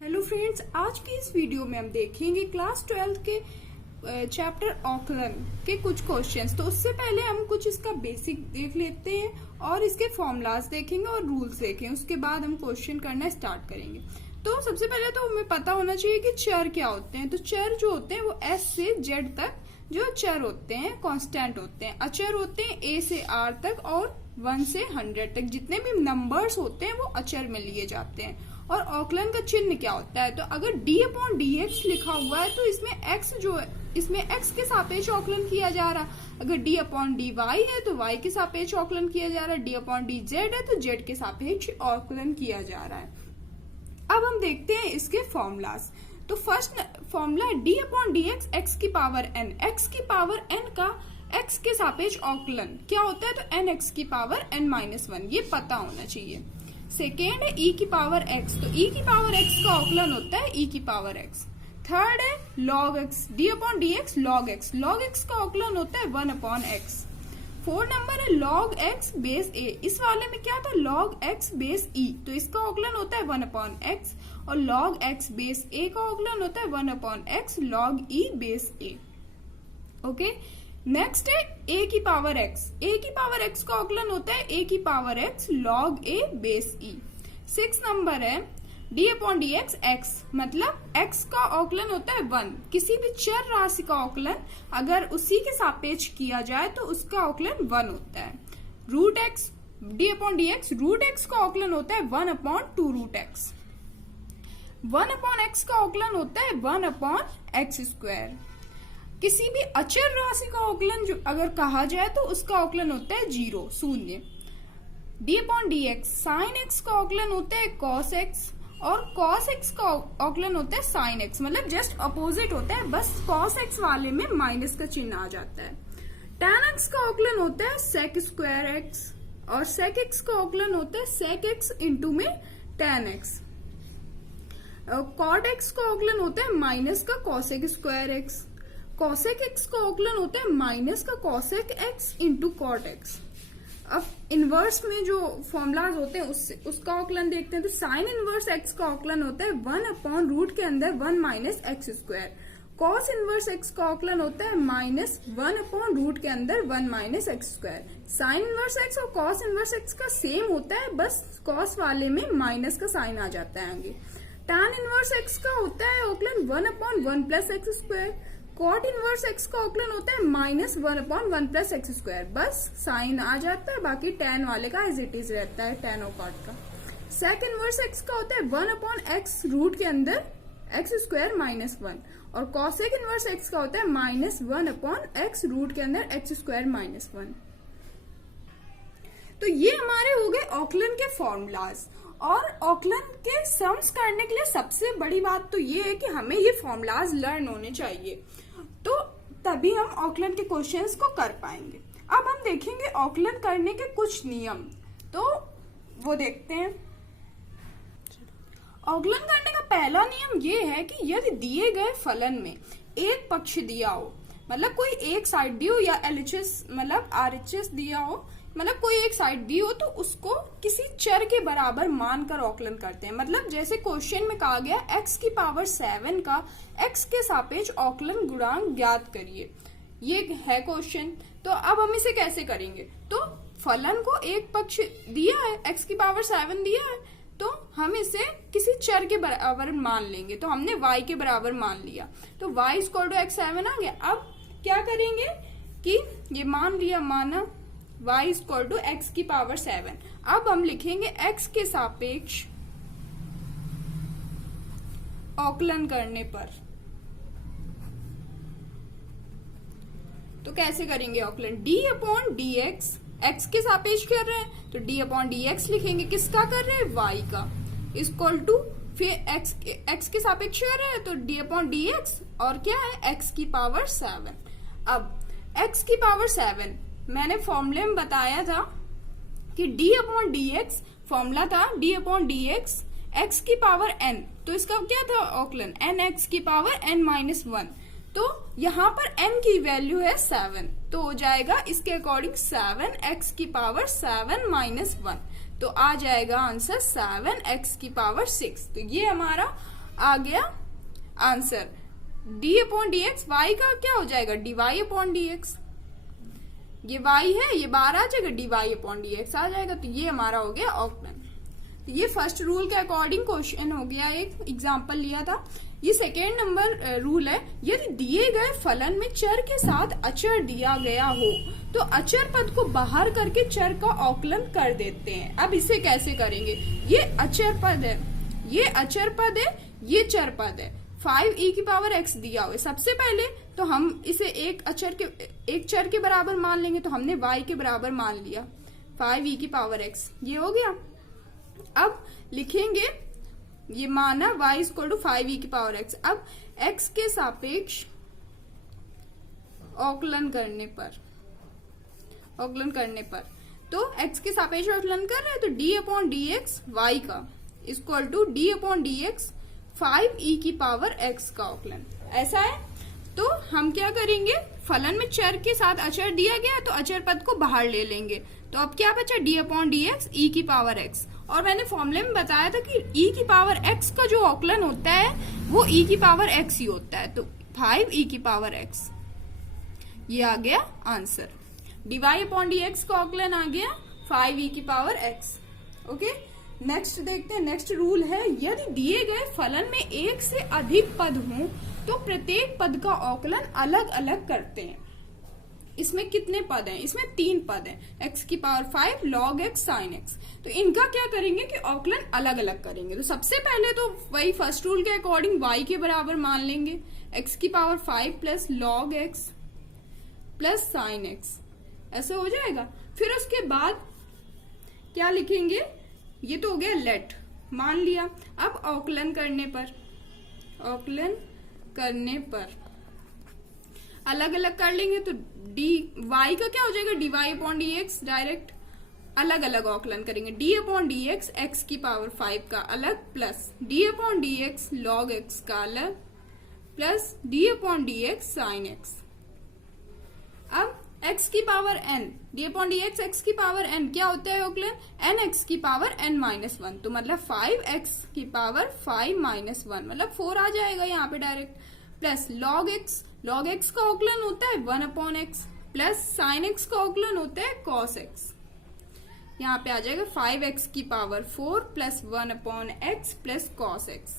Hello friends, आज की इस वीडियो में हम देखेंगे क्लास 12 के चैप्टर ऑकलन के कुछ क्वेश्चंस। तो उससे पहले हम कुछ इसका बेसिक देख लेते हैं और इसके फॉर्मूलाज देखेंगे और रूल्स देखेंगे। उसके बाद हम क्वेश्चन करना स्टार्ट करेंगे। तो सबसे पहले तो हमें पता होना चाहिए कि चर क्या होते हैं। तो चर जो होते हैं वो S से Z तक जो चर होते हैं कांस्टेंट होते हैं। अचर होते हैं A से R तक और 1 से 100 तक। जितने भी नंबर्स होते हैं वो अचर में लिए जाते हैं। और ऑकलन का चिन्ह क्या होता है? तो अगर d/dx लिखा हुआ है तो इसमें x जो है, इसमें x के सापेक्ष ऑकलन किया जा रहा है। अगर d/dy है तो y के सापेक्ष ऑकलन किया जा रहा है। d/dz है तो z के सापेक्ष ऑकलन किया जा रहा है। अब हम देखते हैं इसके फॉर्मूलाज। तो फर्स्ट फॉर्मूला d/dx x की पावर n। x की पावर n का x के सापेक्ष ऑकलन क्या होता है? तो nx की पावर n-1, ये पता होना चाहिए। सेकेंड है e की पावर x। तो e की पावर x का ऑकलन होता है e की पावर x। थर्ड है log x, d/dx log x। log x का ऑकलन होता है 1/x। फोर्थ नंबर है log x बेस a। इस वाले में क्या था? log x base e। तो इसका ऑकलन होता है 1/x और log x बेस a का ऑकलन होता है 1/x log e base a। Okay, next है a की पावर x। a की पावर x का ऑकलन होता है a की power x log a base e। 6 number है d/dx x, मतलब x का ऑकलन होता है 1। किसी भी चर राशि का ऑकलन अगर उसी के सापेक्ष किया जाए तो उसका ऑकलन 1 होता है। Root x d/dx root x का ऑकलन होता है 1/2 रूट x। 1/x का ऑकलन होता है 1/x²। किसी भी अचर राशि का ऑकलन जो अगर कहा जाए तो उसका ऑकलन होता है 0, शून्य। d/dx साइन x का ऑकलन होता है cos x और cos x का ऑकलन होता है sin x, मतलब जस्ट अपोजिट होता है, बस cos x वाले में माइनस का चिन्ह आ जाता है। tan x का ऑकलन होता है sec²x और sec x का ऑकलन होता है sec x इंटू में tan x। cot x का ऑकलन होता है माइनस का cosec²x। cosec x का ऑकलन होता है माइनस का cosec x into cot x। अब इनवर्स में जो फॉर्मूलाज होते हैं उसका ऑकलन देखते हैं। तो साइन इनवर्स x का ऑकलन होता है 1/रूट के अंदर 1 - x²। cos इनवर्स x का ऑकलन होता है -1/रूट के अंदर 1 - x²। साइन इनवर्स x और cos इनवर्स x का सेम होता है, बस cos वाले में माइनस का साइन आ जाता है आगे। tan इनवर्स x का होता है ऑकलन 1/1 + x²। कॉट इनवर्स x का ऑकलन होता है -1/1 + x², बस साइन आ जाता है, बाकी tan वाले का एज इट इज रहता है, tan और कॉट का। सेक इनवर्स x का होता है 1/x रूट के अंदर x² - 1 और कॉसेक इनवर्स x का होता है -1/x रूट के अंदर x² - 1। तो ये हमारे हो गए ऑकलन के फॉर्मूलाज। और ऑकलन के सम्स करने के लिए सबसे बड़ी बात तो ये है कि हमें ये फॉर्मूलाज लर्न होने चाहिए, तो तभी हम ऑकलन के क्वेश्चंस को कर पाएंगे। अब हम देखेंगे ऑकलन करने के कुछ नियम, तो वो देखते हैं। ऑकलन करने का पहला नियम ये है कि यदि दिए गए फलन में एक पक्ष दिया हो, मतलब कोई एक साइड दी हो या LHS मतलब RHS दिया हो, मतलब कोई एक साइड दी हो, तो उसको किसी चर के बराबर मानकर ऑकलन करते हैं। मतलब जैसे क्वेश्चन में कहा गया x की पावर 7 का x के सापेक्ष ऑकलन गुणांक ज्ञात करिए, ये है क्वेश्चन। तो अब हम इसे कैसे करेंगे? तो फलन को एक पक्ष दिया है, x की पावर 7 दिया है, तो हम इसे किसी चर के बराबर मान लेंगे। तो हमने y के बराबर मान लिया, तो y = x7 आ गया। अब क्या करेंगे कि ये मान लिया, माना y = x की पावर 7। अब हम लिखेंगे x के सापेक्ष ऑकलन करने पर। तो कैसे करेंगे ऑकलन? d/dx x के सापेक्ष कर रहे हैं तो d/dx लिखेंगे, किसका कर रहे हैं? y का, इक्वल टू फिर x के सापेक्ष कर रहे हैं तो d/dx और क्या है? x की पावर 7। अब x की पावर 7 मैंने फॉर्मूले में बताया था कि d/dx फॉर्मूला था d/dx x की पावर n, तो इसका क्या था ऑकलन? nx की पावर n-1। तो यहाँ पर n की वैल्यू है 7, तो हो जाएगा इसके अकॉर्डिंग 7x की पावर 7 - 1। तो आ जाएगा आंसर 7x की पावर 6। तो ये हमारा आ गया answer. D upon d x, y का क्या हो जाएगा, d y upon d x. ये y है, ये बाहर आ जाएगा, d y upon d x आ जाएगा। तो ये हमारा हो गया ऑक्लन। तो ये फर्स्ट रूल के अकॉर्डिंग क्वेश्चन हो गया, एक एग्जाम्पल लिया था। ये सेकेंड नंबर रूल है, यदि दिए गए फलन में चर के साथ अचर दिया गया हो तो अचर पद को बाहर करके चर का ऑक्लन कर देते हैं। अब इसे कैसे करेंगे, ये अचर पद है, ये अचर पद है, ये चर पद है। 5e की पावर x दिया हुआ है। सबसे पहले तो हम इसे एक चर के बराबर मान लेंगे, तो हमने y के बराबर मान लिया 5e की पावर x, ये हो गया। अब लिखेंगे ये माना y इक्वल टू 5e की पावर x। अब x के सापेक्ष औकलन करने पर तो x के सापेक्ष औकलन कर रहे हैं, तो d upon d x y का equal to d upon d x 5e की पावर x का औकलन, ऐसा है। तो हम क्या करेंगे, फलन में चर के साथ अचर दिया गया तो अचर पद को बाहर ले लेंगे। तो अब क्या बचा, d अपॉन डी एक्स ई की पावर x। और मैंने फॉर्मूले में बताया था कि e की पावर x का जो औकलन होता है वो e की पावर x ही होता है। तो 5e की पावर x, ये आ गया answer. dy upon d x का औकलन आ गया 5e की पावर x। ओके, नेक्स्ट देखते हैं। नेक्स्ट रूल है, यदि दिए गए फलन में एक से अधिक पद हों तो प्रत्येक पद का औकलन अलग अलग करते हैं। इसमें कितने पद हैं, इसमें 3 पद हैं, x की power 5 log x sin x। तो इनका क्या करेंगे कि औकलन अलग अलग करेंगे। तो सबसे पहले तो वही फर्स्ट रूल के अकॉर्डिंग y के बराबर मान लेंगे, x की power 5 plus log x plus sin x, ऐसे हो जाएगा। फिर उसके बाद क्या लिखेंगे, ये तो हो गया लेट, मान लिया। अब औकलन करने पर अलग अलग कर लेंगे, तो डी वाई का क्या हो जाएगा, d y upon d x, direct अलग अलग औकलन करेंगे। D upon d x x की पावर 5 का अलग, plus d upon d x log x का अलग, plus d upon d x sine x. अब x की power n, d upon d x x की पावर n क्या होता है औकलन, n x की पावर n माइनस 1। तो मतलब 5x की पावर 5 माइनस 1 मतलब 4 आ जाएगा यहाँ पे डायरेक्ट, प्लस log x का औकलन होता है 1 upon x, plus sign x का औकलन होता है cos x। यहाँ पे आ जाएगा 5x की power 4 plus 1 upon x plus cos x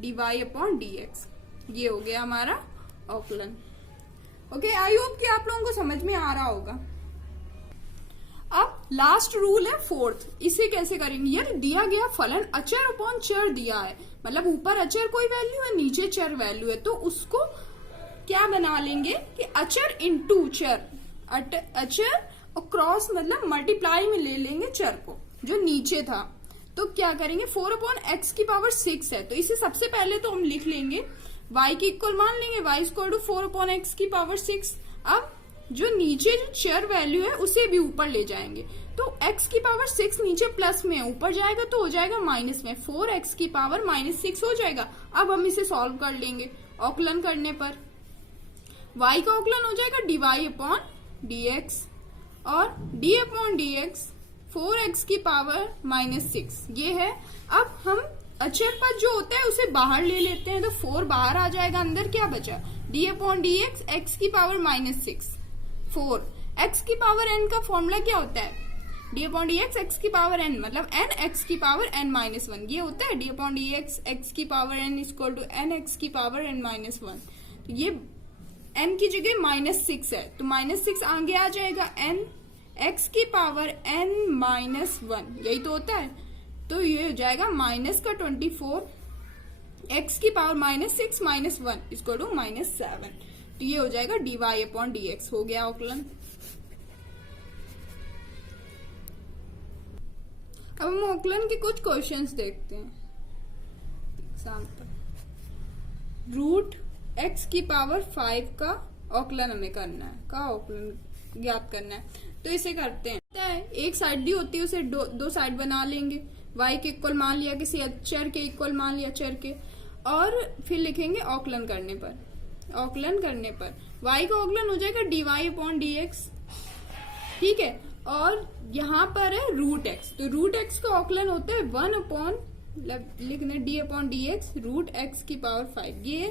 dy upon dx। ये हो गया हमारा औकलन। ओके, आई होप कि आप लोगों को समझ में आ रहा होगा। अब लास्ट रूल है फोर्थ, इसे कैसे करेंगे, यदि दिया गया फलन अचर अपॉन चर दिया है, मतलब ऊपर अचर कोई वैल्यू है नीचे चर वैल्यू है, तो उसको क्या बना लेंगे कि अचर इनटू चर, अचर और क्रॉस मतलब मल्टीप्लाई में ले लेंगे चर को जो नीचे था। तो क्या करेंगे, 4 अपॉन एक्स की पावर 6 है, तो इसे सबसे पहले तो हम लिख लेंगे y की इक्वल मान लेंगे, y equal to 4 upon x की पावर 6। अब जो नीचे जो चर वैल्यू है उसे भी ऊपर ले जाएंगे, तो x की पावर 6 नीचे प्लस में ऊपर जाएगा तो हो जाएगा माइनस में, 4x की पावर माइनस 6 हो जाएगा। अब हम इसे सॉल्व कर लेंगे औकलन करने पर, y का औकलन हो जाएगा dy अपॉन dx और d अपॉन dx 4x की पावर माइनस 6 ये है। अब हम अचर पद जो होता है उसे बाहर ले लेते हैं, तो 4 बाहर आ जाएगा, अंदर क्या बचा, d upon d x x की पावर माइनस 6 4 x की पावर n का फॉर्मूला क्या होता है, d upon d x x की पावर n मतलब n x की पावर n माइनस 1, ये होता है d upon d x x की power n equal to n x की पावर n माइनस 1। तो ये n की जगह माइनस 6 है, तो माइनस 6 आगे आ जाएगा n x की पावर n माइनस 1, यही तो होता है। तो ये हो जाएगा माइनस का 24 x की power minus 6 minus 1 equal to minus 7। तो ये हो जाएगा dy अपॉन dx, हो गया औकलन। अब हम औकलन के कुछ क्वेश्चंस देखते हैं। एग्जाम्पल, रूट x की पावर 5 का औकलन हमें करना है, का औकलन ज्ञात करना है। तो इसे करते हैं, एक साइड दी होती है उसे दो साइड बना लेंगे, y के इक्वल मान लिया, किसी चर के इक्वल मान लिया चर के, और फिर लिखेंगे औकलन करने पर y का औकलन हो जाएगा dy अपॉन dx, ठीक है। और यहाँ पर है रूट x, तो रूट x का औकलन होता है 1 अपॉन लिखना d/dx रूट x की पावर 5। ये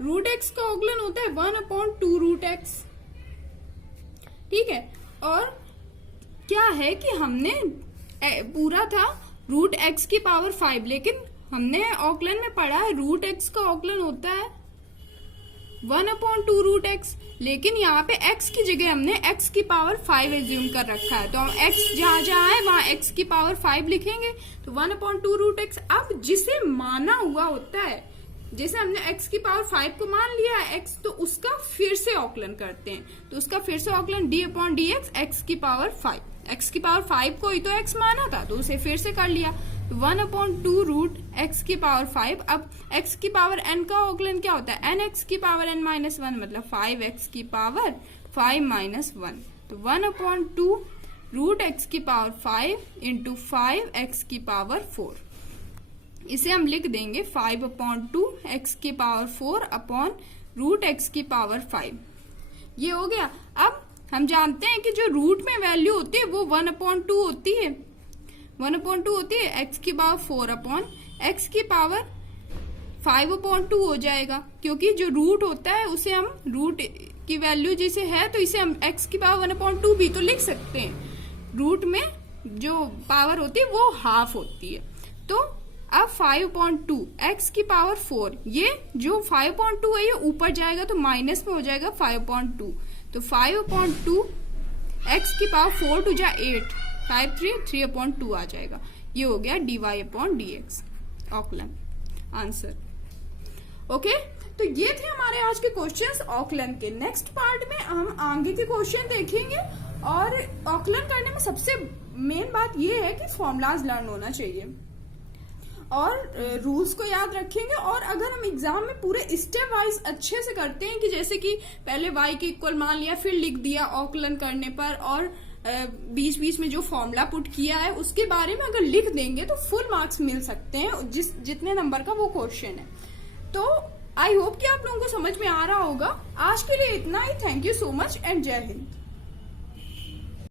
रूट x का औगलन होता है 1/2 रूट x। ठीक है, और क्या है कि हमने पूरा था रूट x की पावर 5, लेकिन हमने औगलन में पढ़ा है रूट x का औगलन होता है 1/2 रूट x, लेकिन यहाँ पे x की जगह हमने x की पावर 5 एज्यूम कर रखा है, तो हम x जहां जहां है वहां x की पावर 5 लिखेंगे, तो 1/2 रूट x। अब जिसे माना हुआ होता है, जैसे हमने x की पावर 5 को मान लिया है x, तो उसका फिर से औकलन करते हैं, तो उसका फिर से औकलन d/dx x की पावर 5। x की पावर 5 को ही तो x माना था, तो उसे फिर से कर लिया, 1/2 रूट x की पावर 5। अब x की पावर n का औकलन क्या होता है, n x की पावर n माइनस 1, मतलब 5x की पावर 5 माइनस 1, तो 1/2 रूट x की पावर 5 इंटू 5x की पावर 4। इसे हम लिख देंगे 5/2 x की पावर 4 अपॉन रूट x की पावर 5। ये हो गया। अब हम जानते हैं कि जो रूट में वैल्यू होती है वो 1/2 होती है, 1/2 होती है, x की पावर 4 अपॉन x की पावर 5/2 हो जाएगा, क्योंकि जो रूट होता है उसे हम रूट की वैल्यू जैसे है तो इसे हम x की पावर 1/2 भी तो लिख सकते हैं। रूट में जो पावर होती है वो हाफ होती है, तो अब 5/2 x की पावर 4, ये जो 5/2 है ये ऊपर जाएगा तो माइनस में हो जाएगा 5/2, तो 5/2 x की पावर 4 टू जा 8, 5 3/2 आ जाएगा। ये हो गया dy/dx औकलन आंसर। ओके, तो ये थे हमारे आज के क्वेश्चंस औकलन के। नेक्स्ट पार्ट में हम आगे के क्वेश्चन देखेंगे, और औकलन करने में सबसे मेन बात ये है कि फॉर्मूलाज लर्न होना चाहिए और रूल्स को याद रखेंगे। और अगर हम एग्जाम में पूरे स्टेप वाइज अच्छे से करते हैं कि जैसे कि पहले y के इक्वल मान लिया, फिर लिख दिया औकलन करने पर, और बीच बीच में जो फॉर्मूला पुट किया है उसके बारे में अगर लिख देंगे तो फुल मार्क्स मिल सकते हैं, जितने नंबर का वो क्वेश्चन है। तो आई होप कि आप लोगों को समझ में आ रहा होगा। आज के लिए इतना ही। Thank you so much and जय हिंद।